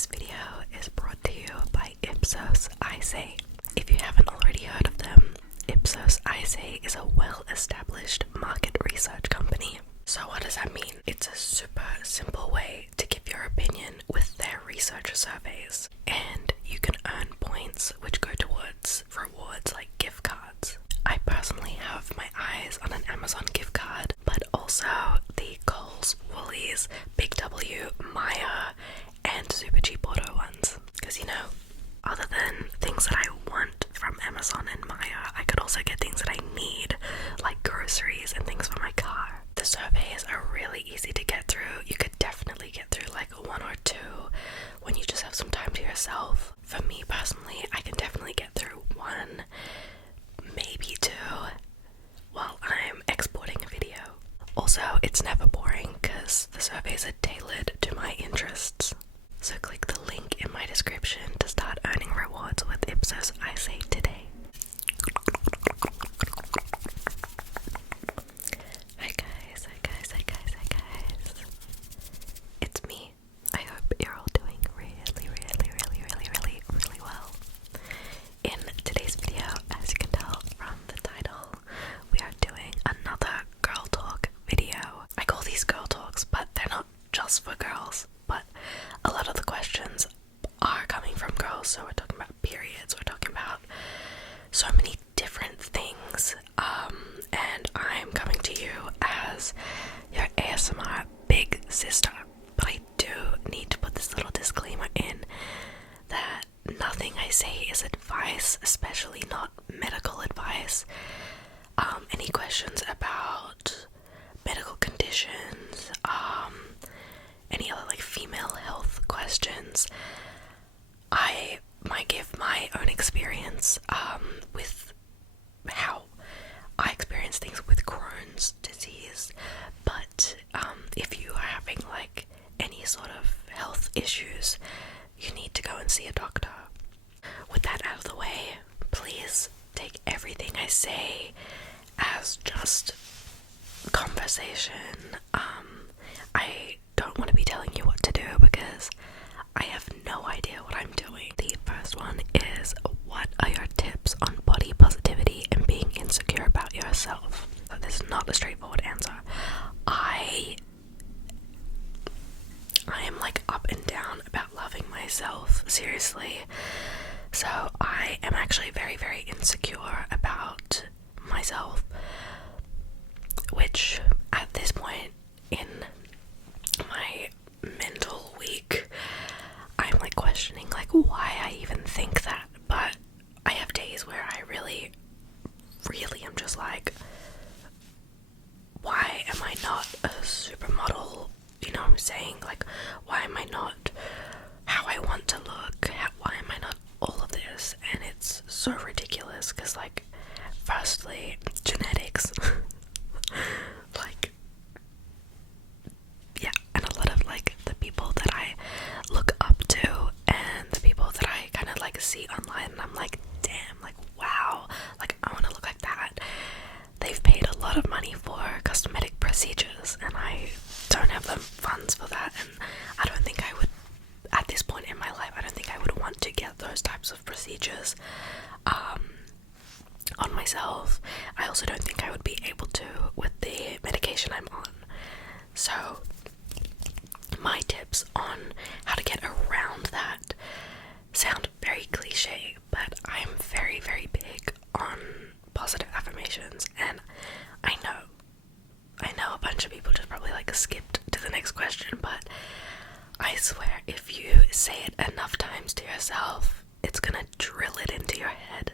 Today's video is brought to you by Ipsos Ice. If you haven't already heard of them, Ipsos Ice is a well-established market research company. So what does that mean? It's a super simple way to give your opinion with their research surveys, and you can earn points which go towards rewards like gift cards. I personally have my eyes on an Amazon gift card, but also the Kohl's, Woolies, Big W, Maya, and super cheap auto ones. Because other than things that I want from Amazon and Maya, I could also get things that I need, like groceries and things for my car. The surveys are really easy to get through. You could definitely get through like one or two when you just have some time to yourself. For me personally, I can definitely get through one, maybe two, while I'm exporting a video. Also, it's never boring because the surveys are tailored to my interests. So click the link in my description to start earning rewards with Ipsos Ice today. Hi guys. It's me. I hope you're all doing really well. In today's video, as you can tell from the title, we are doing another girl talk video. I call these girl talks, but they're not just for girls, but a lot of the questions are coming from girls. So we're talking about periods, we're talking about so many different things, and I'm coming to you as your ASMR big sister. But I do need to put this little disclaimer in that nothing I say is advice, especially not medical advice. Any questions about medical conditions, any other like female health questions, I might give my own experience with how I experience things with Crohn's disease. But if you are having like any sort of health issues, you need to go and see a doctor. With that out of the way, please take everything I say as just conversation. I don't want to be telling you what to do because I have no idea what I'm doing. The first one is, what are your tips on body positivity and being insecure about yourself? So this is not a straightforward answer. I am like up and down about loving myself, seriously. So I am actually very insecure about myself, which at this point in my mental week, I'm like questioning like why I even think that. But I have days where I really am just like, why am I not a supermodel? You know what I'm saying? Like, why am I not how I want to look? Why am I not all of this? And it's so ridiculous because, like, firstly, genetics. Like, yeah, and a lot of like the people that I look up to and the people that I kind of like see online, and I'm like, damn, like, wow, like I want to look like that. They've paid a lot of money for cosmetic procedures, and I don't have the funds for that, and I don't think I would, at this point in my life, I don't think I would want to get those types of procedures on myself. I also don't think I would be able to with the medication I'm on. So my tips on how to get around that sound very cliche, but I'm very big on positive affirmations, and I know a bunch of people just probably like skipped to the next question, but I swear if you say it enough times to yourself, it's gonna drill it into your head,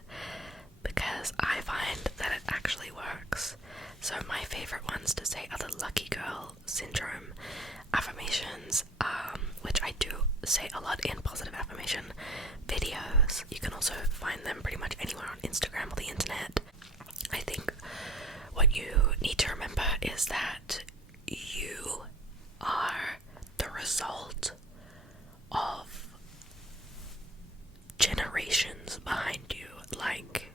because I find that it actually works. So my favorite ones to say are the lucky girl syndrome affirmations, which I do say a lot in positive affirmation videos. You can also find them pretty much anywhere on Instagram or the internet. I think what you need to remember is that you are the result of generations behind you. Like,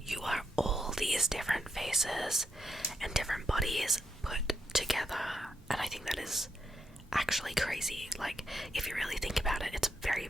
you are all these different faces and different bodies put together, and I think that is actually crazy. Like, if you really think about it, it's very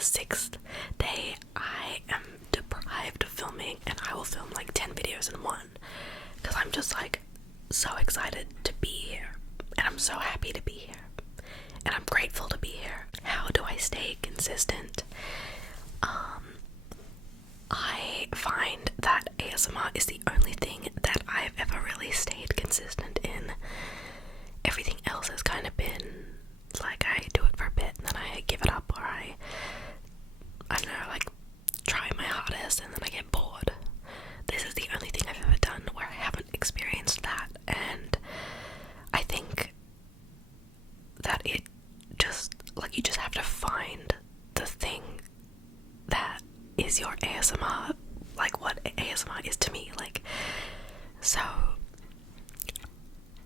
the 6th day I am deprived of filming, and I will film like 10 videos in one, because I'm just like so excited to be here, and I'm so happy to be here, and I'm grateful to be here. How do I stay consistent? I find that ASMR is the only thing that I've ever really stayed consistent in. Everything else has kind of been like I do it for a bit and then I give it up, or I don't know, like try my hardest and then I get bored. This is the only thing I've ever done where I haven't experienced that, and I think that it just, like, you just have to find the thing that is your ASMR, like what ASMR is to me. Like, so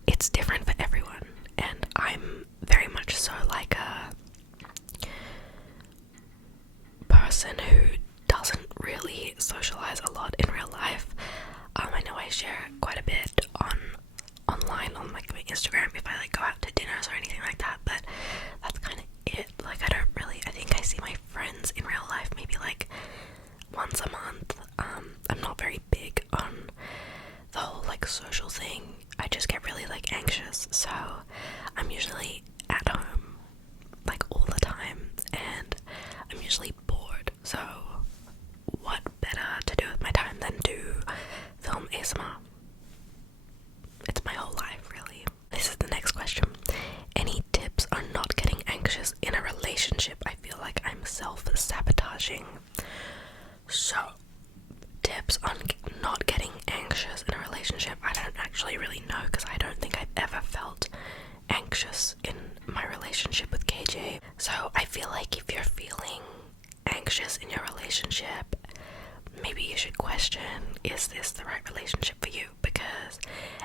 it's different for everyone, and I'm very much so like a person who doesn't really socialize a lot in real life. I know I share quite a bit online on like my Instagram if I like go out to dinners or anything like that, but that's kind of it. Like, I think I see my friends in real life maybe like once a month. I'm not very big on the whole like social thing. I just get really like anxious, so I'm usually at home like all the time, and I'm usually bored, so what better to do with my time than to film ASMR? It's my whole life, really. This is the next question. Any tips on not getting anxious in a relationship? I feel like I'm self-sabotaging. So, tips on not getting anxious in a relationship. I don't actually really know, because I don't think I've ever felt anxious in my relationship with KJ. So I feel like if you're feeling anxious in your relationship, maybe you should question, is this the right relationship for you? Because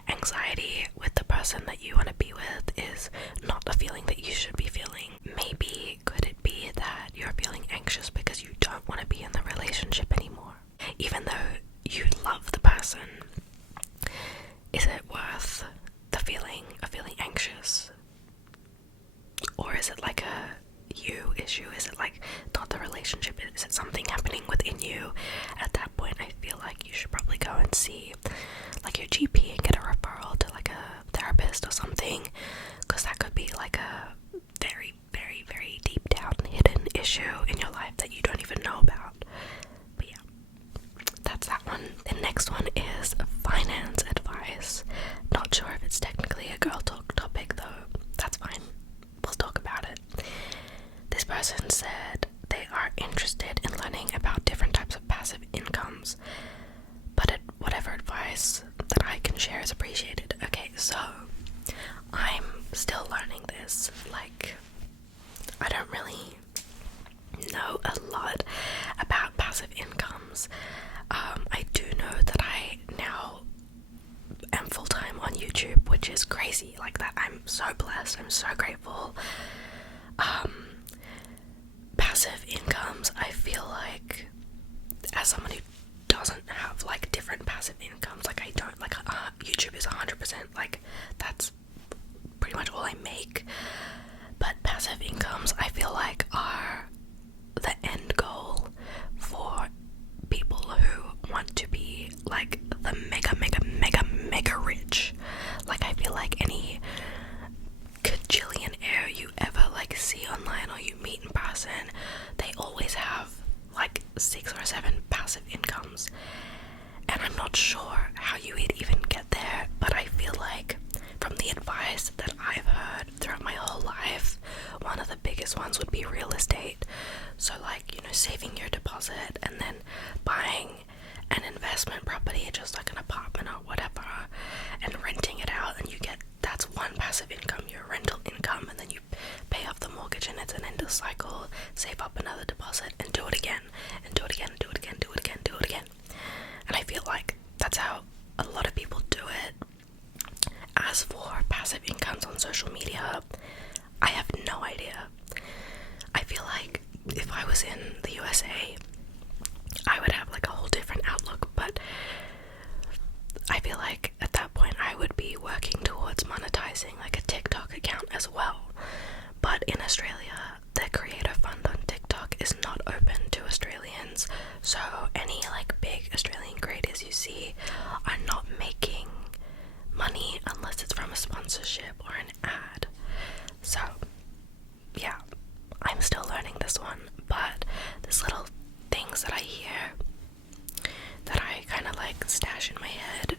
anxiety with the person that you want to be with is not a feeling that you should be feeling. Maybe could it be that you're feeling anxious because you don't want to be in the relationship anymore? Even though you love the person, is it worth the feeling of feeling anxious? Or is it like a you issue? Is it like not the relationship? Is it something happening within you? At that point, I feel like you should probably go and see like your GP and get a referral to like a therapist or something, because that could be like a very, very, very deep down hidden issue in your life that you don't even know about. But yeah, that's that one. The next one is finance advice. Not sure if it's technically a girl talk topic though. That's fine. We'll talk about it. This person said they are interested in learning about different types of passive incomes, but whatever advice that I can share is appreciated. Okay, so I'm still learning this. Like, I don't really know a lot about passive incomes. I do know that I now am full-time on YouTube, which is crazy. Like, that I'm so blessed, I'm so grateful. Passive incomes, I feel like, as someone who doesn't have like different passive incomes, like I don't, like YouTube is 100%, like that's pretty much all I make. But passive incomes, I feel like, are the end goal for people who want to be like the mega rich. Like, I feel like any bajillionaire you ever like see online or you meet in person, they always have like 6 or 7 passive incomes, and I'm not sure how you would even get there, but I feel like from the advice that I've heard throughout my whole life, one of the biggest ones would be real estate. So like, you know, saving your deposit and then buying an investment property, just like an apartment or whatever, and renting it out, and you get, that's one passive income, your rental income, and then you pay off the mortgage, and it's an endless cycle. Save up another deposit and do it again, and do it again, do it again, do it again, do it again. And I feel like that's how a lot of people do it. As for passive incomes on social media, I have no idea. I feel like if I was in the USA, I would have like a whole different outlook, but I feel like at that point I would be working towards monetizing like a TikTok account as well. But in Australia, the creator fund on TikTok is not see are not making money unless it's from a sponsorship or an ad. So yeah, I'm still learning this one, but there's little things that I hear that I kind of like stash in my head,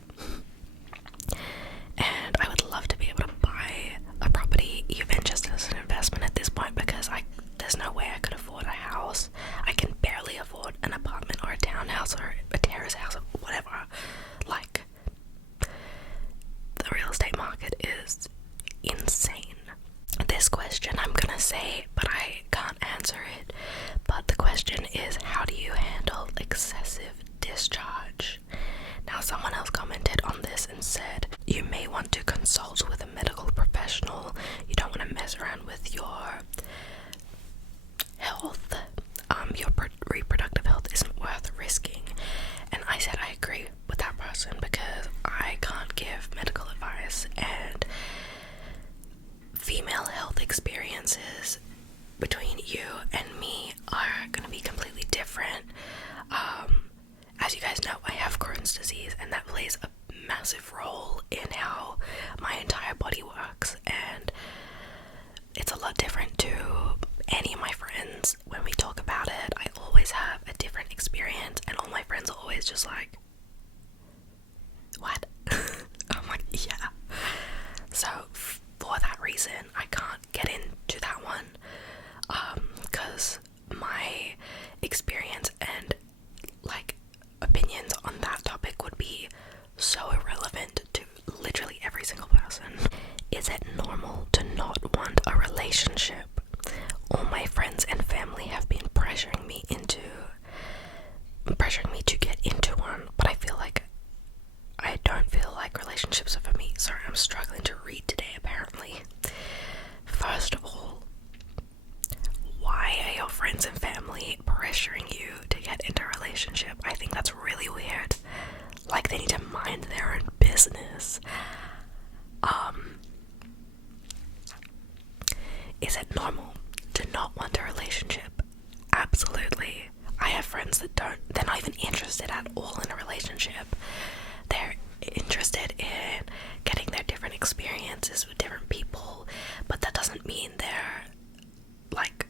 and I would love to be able to buy a property even just as an investment at this point, because there's no way I could afford a house. I can barely afford an apartment or a townhouse or a terrace house or whatever. Like, the real estate market is insane. This question I'm gonna say, but I can't answer it. But the question is, how do you handle excessive discharge? Now, someone else commented on this and said, you may want to consult with a medical professional. You don't want to mess around with your health. Your reproductive health isn't worth risking. And I said I agree with that person, because I can't give medical advice, and female health experiences between you and me are going to be completely different. As you guys know, I have Crohn's disease, and that plays a massive role in how my entire body works, and it's a lot different to any of my friends. When we talk about it, I always have a different experience, and all my friends are always just like, what? I'm like, yeah. So for that reason, I can't get into that one, because my experience and like opinions on that topic would be so irrelevant to literally every single person. Is it normal to not want a relationship? All my friends and family have been pressuring me to get into one, but I don't feel like relationships are for me. Sorry, I'm struggling to read today apparently. First of all, why are your friends and family pressuring you to get into a relationship? I think that's really weird. Like, they need to mind their own business. Is it normal to not want a relationship? Absolutely. I have friends that they're not even interested at all in a relationship. They're interested in getting their different experiences with different people, but that doesn't mean they're like,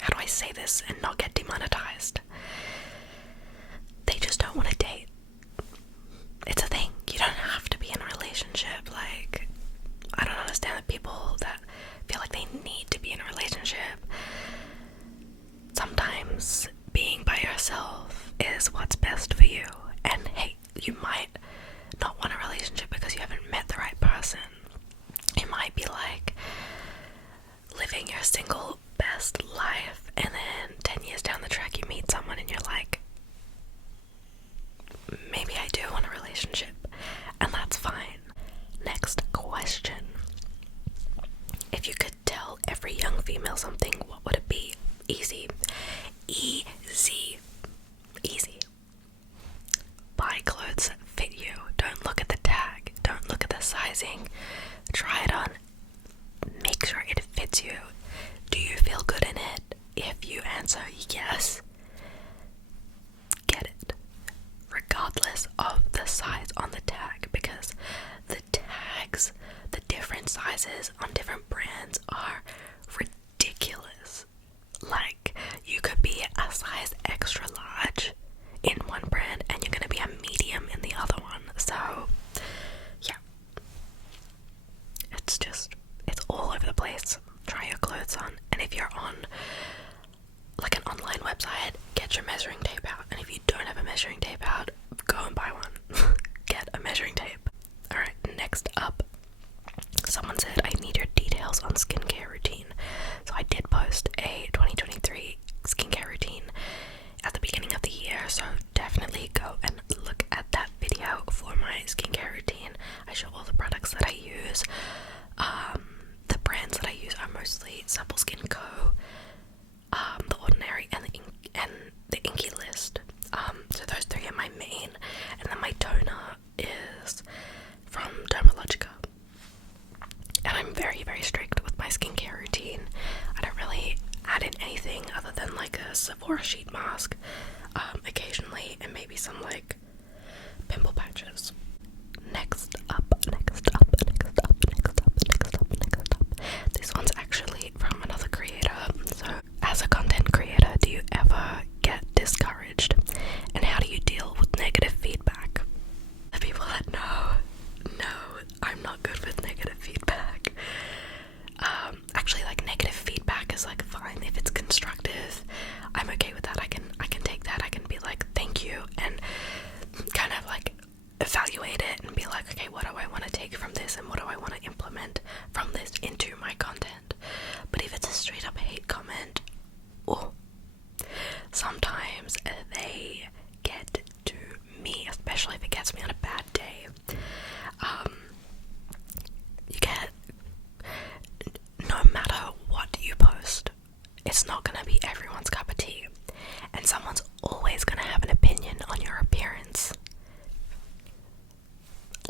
how do I say this and not get demonetized? They just don't want to date. It's a thing. You don't have to be in a relationship. Like, I don't understand the people that feel like they need to be in a relationship. Sometimes being by yourself is what's best for you. And hey, you might not want a relationship because you haven't met the right person. It might be like living your single best life, and then 10 years down the track you meet someone and you're like, maybe I do want a relationship, and that's fine. Next question. If you could tell every young female something, what would it be? Easy. Buy clothes that fit you. Don't look at the tag. Don't look at the sizing. Try it on. Make sure it fits you. Do you feel good in it? If you answer yes, get it. Regardless of the size on the tag, because the tags, the different sizes on different brands are ridiculous. Like, you could be a size extra large in one brand and you're gonna be a medium in the other one. So yeah, it's all over the place. Try your clothes on, and if you're on like an online website, get your measuring tape out, and if you don't have a measuring tape out, go and buy one. Get a measuring tape. Alright, next up, someone said, I need your details on skincare routine. So I did post a 2023 skincare routine at the beginning of the year, so definitely go and look at that video for my skincare routine. I show all the products that I use. The brands that I use are mostly Supple Skin Co., The Ordinary, and the Inky List. So those three are my main, and then my toner is from Dermalogica. And I'm very, very strict with my skincare routine. I don't really add in anything other than like a Sephora sheet mask. occasionally, and maybe some like pimple patches. Next up. This one's actually from another creator. So, as a content creator, do you ever get discouraged? And how do you deal with negative feedback? The people that know, I'm not good with negative feedback. Actually, like, negative feedback is like fine if it's constructive. I'm okay with that. I can take that. I can be like, thank you, and kind of like evaluate it and be like, okay, what do I want to take from this and what do I want to implement from this into my content? But if it's a straight up hate comment, sometimes they get to me, especially if it gets me on a bad day. You get, no matter what you post, it's not gonna be everyone's cup of tea, and someone's always gonna have an opinion on your appearance.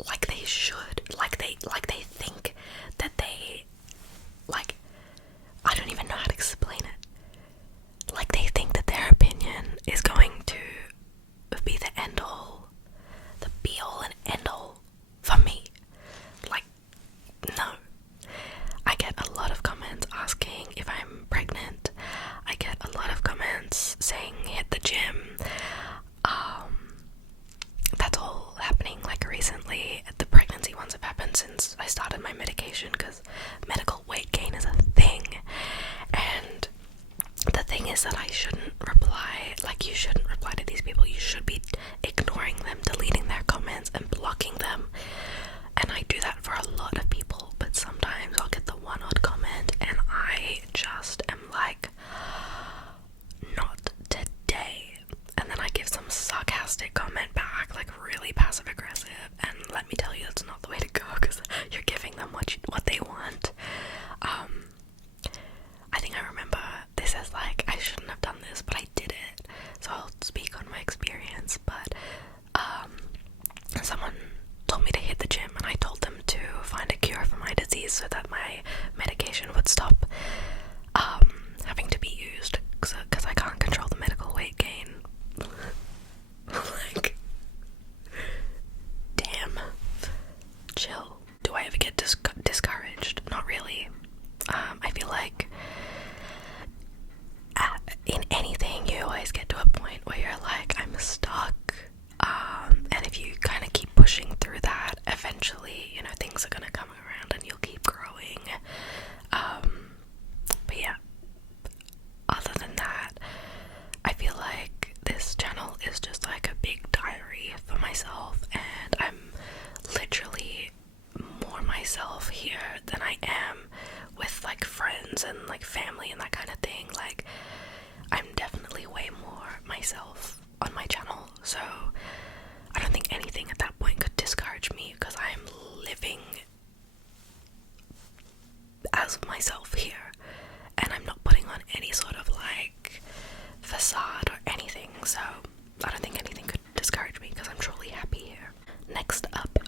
Like they should, like they think that they, like, I don't even know how to explain it. Like they think that their opinion is going to be the end all, the be all and end all for me. Like, no. I get a lot of comments asking if I'm pregnant. I get a lot of comments saying hit the gym. That's all happening like recently. The pregnancy ones have happened since I started my medication, because medical weight gain is a thing. And the thing is that I shouldn't reply, like, you shouldn't reply to these people. You should be ignoring them, deleting their comments and blocking them. And I do that for a lot of people, but sometimes I'll get the one odd comment and I just am like, not today. And then I give some sarcastic comment back, like really passive aggressive, and let me tell you, that's not the way to go, because you're giving them what they want. I think I remember this as like, I shouldn't have done this, but I did it, so I'll speak on my experience. But someone told me to hit the gym, and I told them to find a cure for my disease so that my medication would stop having to be used, because I can't control the medical weight gain. Like, damn. Chill. Do I ever get discouraged? Not really. I feel like in anything you always get to a point where you're like, I'm stuck. And if you kind of keep pushing through that, eventually, you know, things are gonna come around and you'll keep growing. But yeah, other than that, I feel like this channel is just like a big diary for myself, and I'm literally more myself here than I am with like friends and like family and that kind of thing. Like, I'm definitely way more myself on my channel, so I don't think anything at that point could discourage me, because I'm living as myself here, and I'm not putting on any sort of like facade or anything, so I don't think anything could discourage me, because I'm truly happy here. Next up,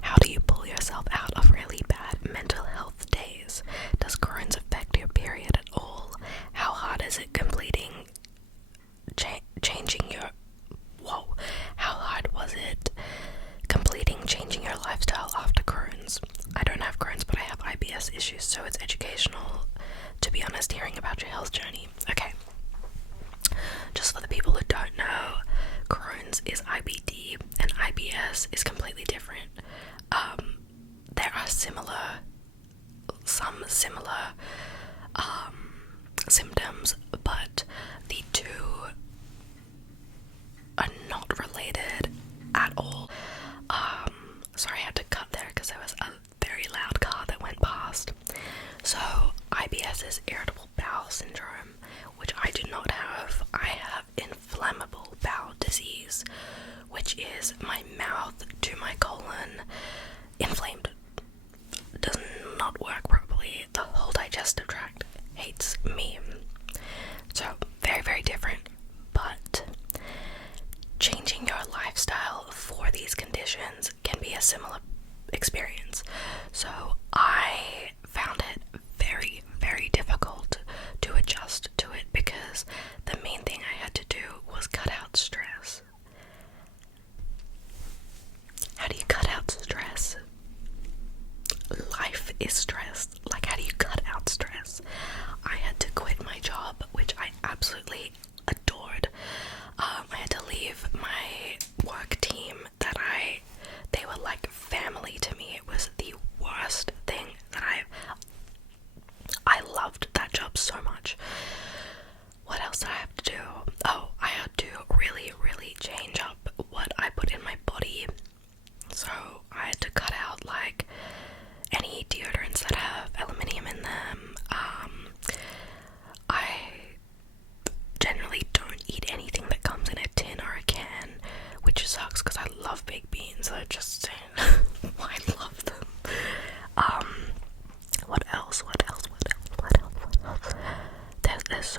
how do you pull yourself out of really bad mental health days? Does Crohn's affect your period at all? How hard is it completing how hard was it completing changing your lifestyle after Crohn's? I don't have Crohn's, but I have IBS issues, so it's educational, to be honest, hearing about your health journey. Okay, just for the people who don't know, Crohn's is IBD and IBS is completely different. There are some similar symptoms, but the two are not related at all. Sorry, I had to cut there because there was a very loud car that went past. So IBS is irritable bowel syndrome, which I do not have. I have inflammable bowel disease, which is my mouth to my colon inflamed. Does not work properly. The whole digestive tract hates me. So very, very different. But changing your lifestyle for these conditions can be a similar experience. So I found it very, very difficult to adjust to it, because the main thing I had to do was cut out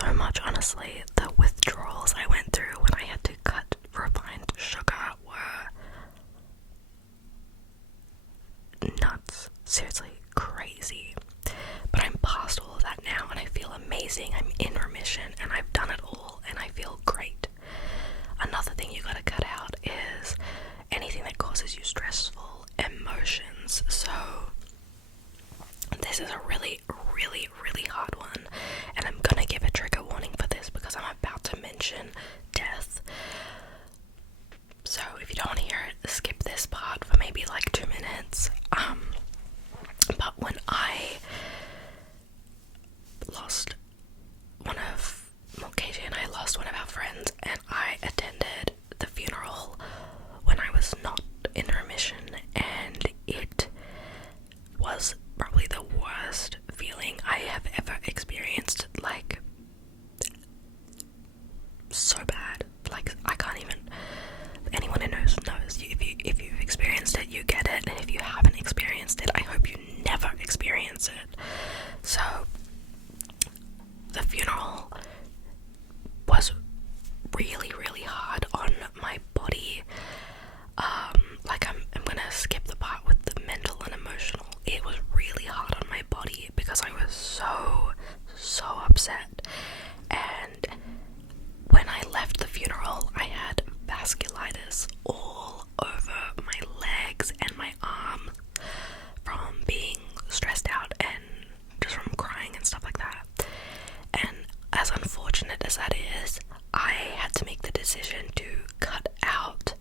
so much, honestly. The withdrawals I went through when I had to cut refined sugar were nuts. Seriously, crazy. But I'm past all of that now and I feel amazing. I'm in remission and I've done it all and I feel great. Another thing you gotta cut out is anything that causes you stressful emotions. So this is a really, really, really hard one, and I'm gonna give a trigger warning for this because I'm about to mention death. So if you don't want to hear it, skip this part for maybe like 2 minutes. But when I lost KJ and I lost one of our friends, and I attended the funeral when I was not in remission, and it was probably the worst feeling I have ever experienced. Like, so bad. Like, I can't even. Anyone who knows. If you've experienced it, you get it, and if you haven't experienced it, I hope you never experience it. So the funeral was really, really hard on my body. Like, I'm gonna skip the part with the mental and emotional. It was really hard on my body because I was so upset. And when I left the funeral, I had vasculitis all over my legs and my arms from being stressed out and just from crying and stuff like that. And as unfortunate as that is, I had to make the decision to cut out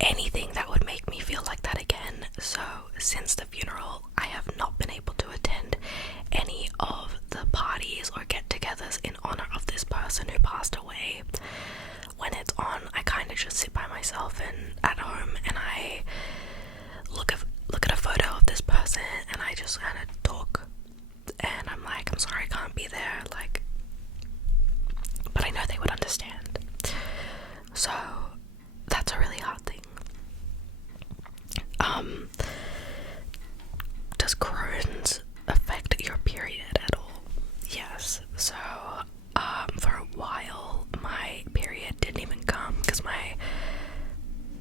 anything that would make me feel like that again. So since the funeral, I have not been able to attend any of the parties or get-togethers in honor of this person who passed away. When it's on, I kind of just sit by myself and at home, and I look at a photo of this person, and I just kind of talk, and I'm like, I'm sorry I can't be there, like, but I know they would understand. So that's a really hard thing. Does Crohn's affect your period at all? Yes. So for a while my period didn't even come because my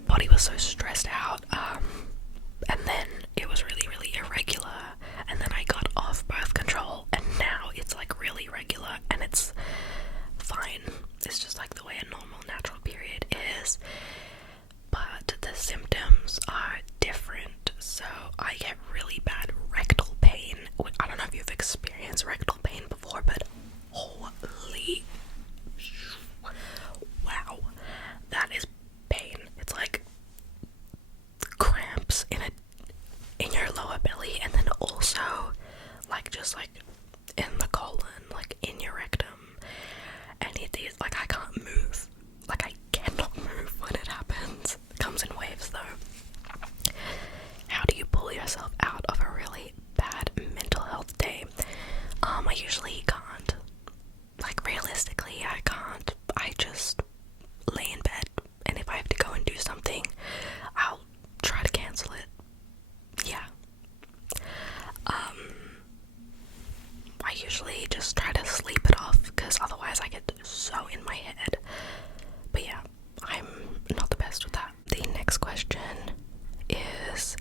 body was so stressed out, and then it was really, really irregular, and then I got off birth control, and now it's like really regular and it's fine. It's just like the way a normal natural period is, but the symptoms are different. So I get really bad rectal pain. I don't know if you've experienced rectal pain before, but holy wow, that is pain. It's like cramps in your lower belly, and then also like just like in the colon, like in your rectum, and it is like I can't move. Like, I cannot move when it happens. It comes in waves though. How do you pull yourself out of a really bad mental health day? I usually can't. Like, realistically, I can't. I just lay in bed, and if I have to go and do something, I'll try to cancel it. Yeah. I usually just try to sleep it off because otherwise I get so in my head. But yeah, I'm not the best with that. The next question is,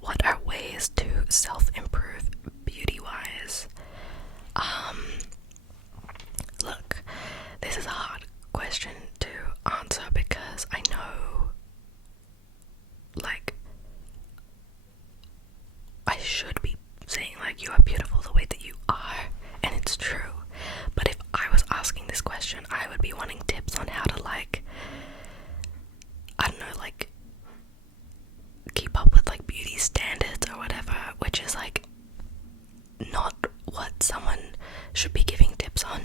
what are ways to self-improve beauty-wise? Look, this is a hard question to answer because I know, like, I should be saying, like, you are beautiful the way that you are, and it's true. But if I was asking this question, I would be wanting tips on how to, like, I don't know, like, keep up with, like, beauty standards or whatever, which is, like, not what someone should be giving tips on.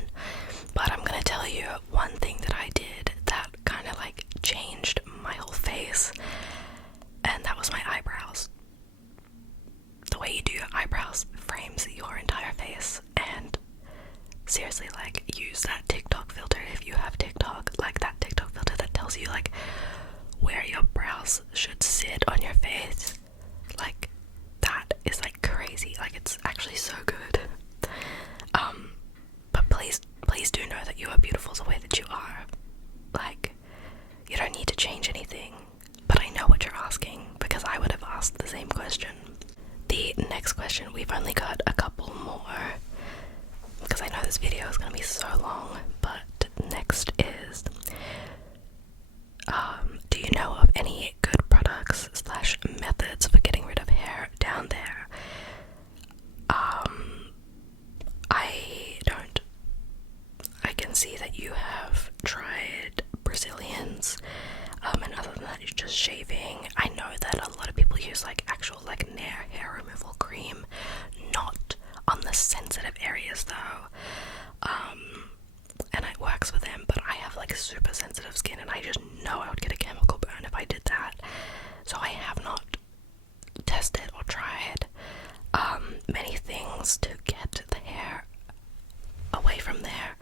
But I'm gonna tell you one thing that I did that kind of, like, changed my whole face, and that was my eyebrows. The way you do your eyebrows frames your entire face, and seriously, like, use that TikTok filter if you have TikTok, like that TikTok filter that tells you, like, where your brows should sit on your face. Like, that is, like, crazy. Like, it's actually so good. But please do know that you are beautiful the way that you are. Like, you don't need to change anything. But I know what you're asking, because I would have asked the same question. The next question, we've only got a couple more, because I know this video is going to be so long, but next is, do you know of any good products / methods for getting rid of hair down there? I don't. I can see that you have tried Brazilians, and other than that, it's just shaving. I know that a lot of people use like actual like hair removal cream, not on the sensitive areas though, and it works for them, but I have like super sensitive skin, and I just know I would get a chemical burn if I did that, so I have not tested or tried many things to get the hair away from there.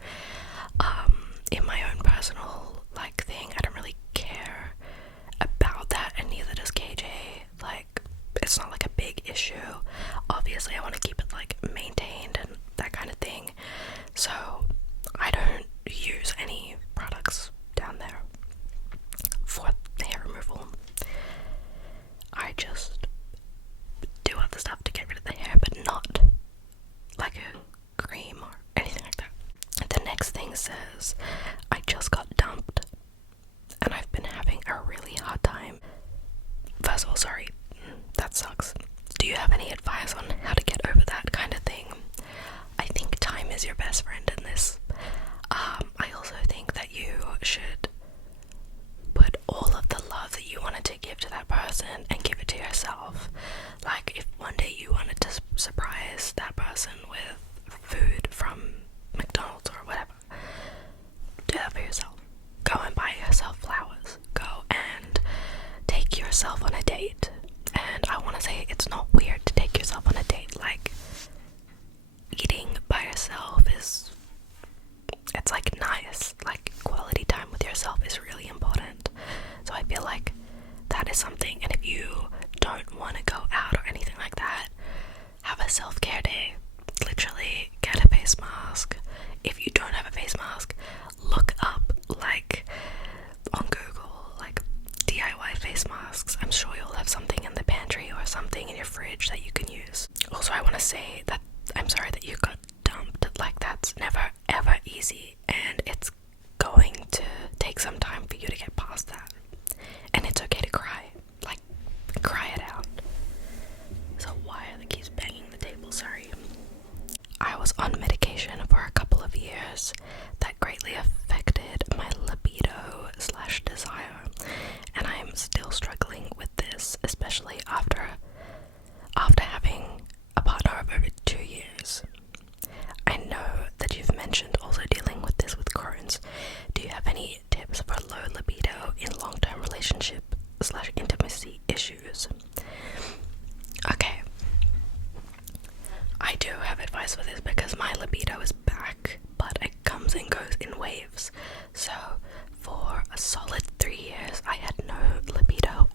In my own personal like thing, I don't really care about that, and neither does KJ. Like, it's not like a big issue. Obviously I want to keep it like maintained and that kind of thing, so I don't use any products down there for the hair removal. I just do other stuff to get rid of the hair, but not like a cream or anything like that. The next thing says, I just got dumped and I've been having a really hard time. First of all, sorry, that sucks. Do you have any advice on how to get over that kind of thing? I think time is your best friend in this. I also think that you should put all of the love that you wanted to give to that person and give it to yourself. Like, if one day you wanted to surprise that person with food from McDonald's or whatever, do that for yourself. Go and buy yourself flowers. Go and take yourself on a date. And I want to say, it's not weird to take yourself on a date. Like, eating by yourself it's like nice. Like, quality time with yourself is really important. So I feel like that is something. And if you don't want to go out or anything like that, have a self-care day. Literally get a face mask. If you don't have a face mask, look up like on Google like DIY face masks. I'm sure you'll have something in the pantry or something in your fridge that you can use. Also, I want to say that I'm sorry that you got dumped. Like, that's never ever easy, and it's going to take some time for you to get past that. And it's okay to cry. Like, cry it out. So why are the keys banging the table? Sorry. I was on medication for a couple of years that greatly affected my libido / desire, and I'm still struggling with this, especially after having a partner of over 2 years. I know that you've mentioned also dealing with this with Crohn's. Do you have any tips for low libido in long-term relationship / intimacy issues? Okay, I do have advice for this because my libido is back, but it comes and goes in waves. So for a solid 3 years I had no libido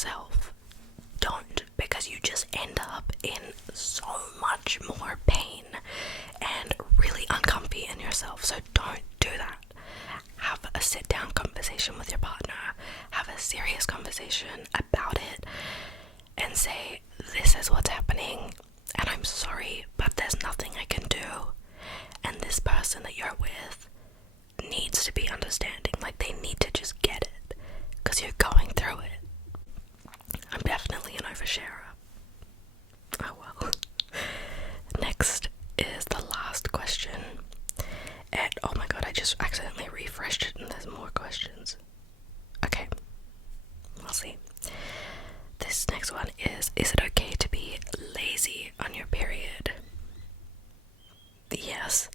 yourself. Don't, because you just end up in so much more pain and really uncomfy in yourself. So don't do that. Have a sit down conversation with your partner, have a serious conversation about it, and say, this is what's happening, and I'm sorry, but there's nothing I can do, and this person that you're with needs to be understanding. Like, they need to just get it, because you're going through it. I'm definitely an oversharer. Oh well. Next is the last question. And oh my god, I just accidentally refreshed it and there's more questions. Okay, we'll see. This next one is it okay to be lazy on your period? Yes.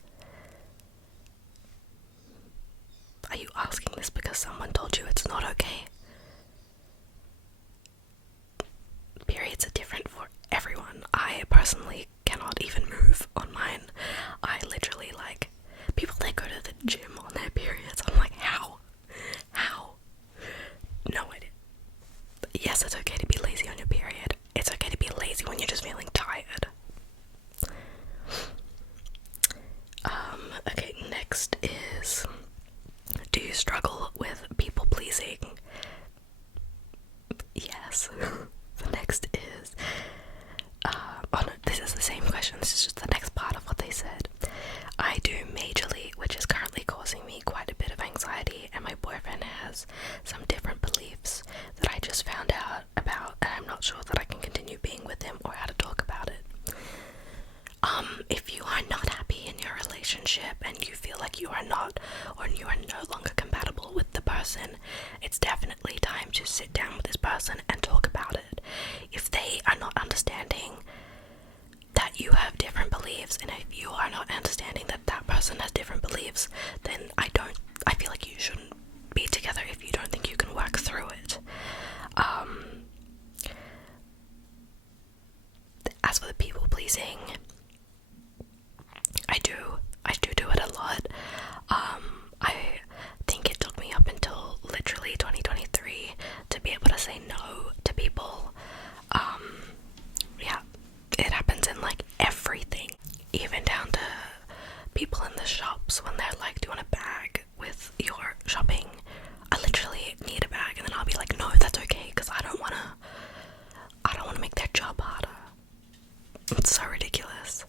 Are you asking this because someone told you it's not okay? Periods are different for everyone. I personally cannot even move on mine. I literally, like, people that go to the gym on their periods, I'm like, how? No idea. Yes, it's okay to be lazy on your period. It's okay to be lazy when you're just feeling tired. Okay, next is, do you struggle with people pleasing? Yes. The next is, oh no, this is the same question, this is just the next part of what they said. I do majorly, which is currently causing me quite a bit of anxiety, and my boyfriend has some different beliefs that I just found out about, and I'm not sure that I can continue being with him or how to talk about it. If you are not happy in your relationship and you feel like you are not, or you are no longer compatible with the person, it's definitely time to sit down with this person and talk about it. If they are not understanding that you have different beliefs, and if you are not understanding that that person has different beliefs, then I feel like you shouldn't be together if you don't think you can work through it. As for the people pleasing, I do it a lot. I think it took me up until literally 2023 to be able to say no to people. Yeah, it happens in like everything, even down to people in the shops when they're like, do you want a bag with your shopping? I literally need a bag, and then I'll be like, no, that's okay, because I don't want to make their job harder. It's so ridiculous.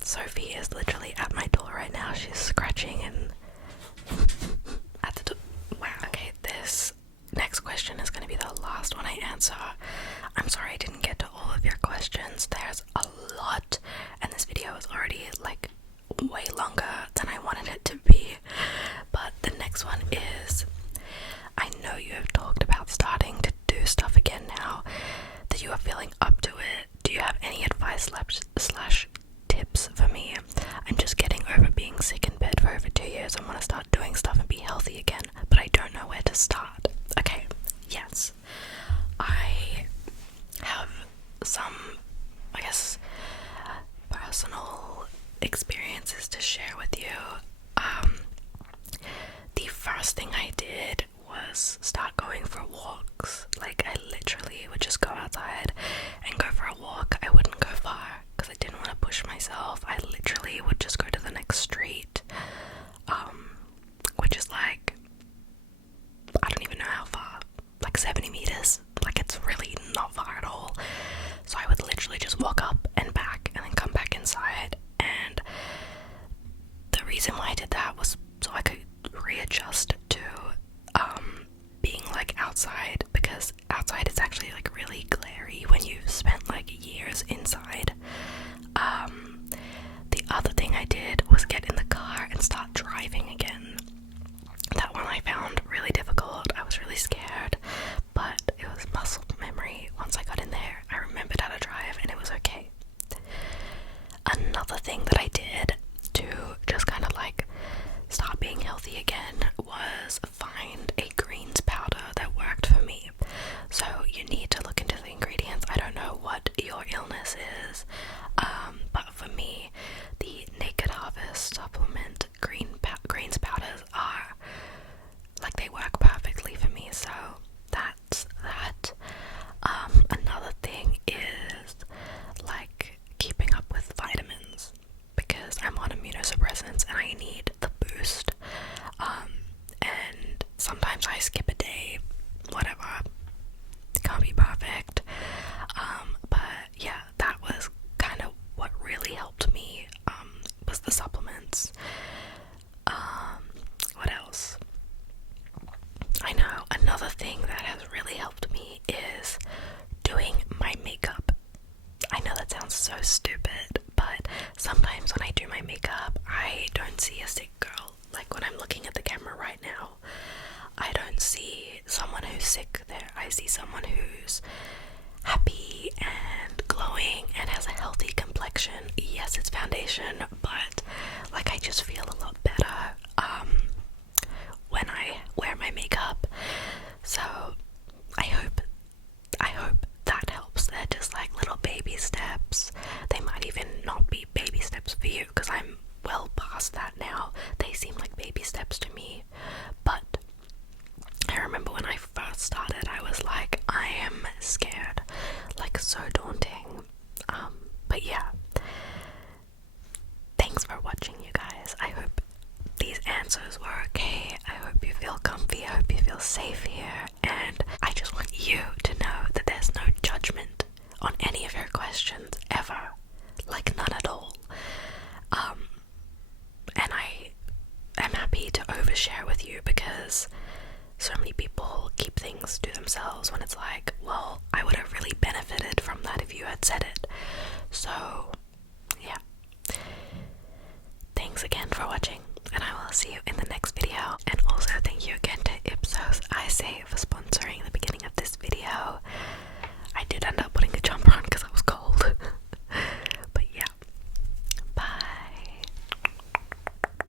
Sophie is literally at my door right now. She's scratching and at the door. Wow, okay, this next question is going to be the last one I answer. I'm sorry I didn't get to all of your questions. There's a lot, and this video is already like way longer than I wanted it to be. But the next one is, I know you have talked about starting to do stuff again now that you are feeling up to it. Do you have any advice slash tips for me? I'm just getting over being sick in bed for over 2 years. I want to start doing stuff and be healthy again, but I don't know where to start. Okay, yes. I have some, I guess, personal experiences to share with you. The first thing I did was start going for walks. Like, I literally would just go outside and go for a walk. I wouldn't go far because I didn't want to push myself. I literally would just go to the next street, which is like, I don't even know how far, like 70 meters. Like, it's really not far at all. So I would literally just walk up and back and then come back inside. And the reason why I did that was so I could readjust to being like outside, because outside it's actually like really glary stupid, but sometimes when I do my makeup, I don't see a sick girl. Like when I'm looking at the camera right now, I don't see someone who's sick there. I see someone who's happy and glowing and has a healthy complexion. Yes, it's foundation, but like I just feel a lot better when I wear my makeup. So I hope that helps. They're just like little baby steps. They might even not be baby steps for you because I'm well past that now. They seem like baby steps to me, but I remember when I first started, I was like, I am scared, like so daunting. But yeah, thanks for watching, you guys. I hope these answers were okay. I hope you feel comfy. I hope you feel safe here, and I just want you to know that there's no judgment on any of your questions ever, like none at all. And I am happy to overshare with you because so many people keep things to themselves when it's like, well, I would have really benefited from that if you had said it. So yeah, thanks again for watching, and I will see you in the next video. And also thank you again to Ipsos I say for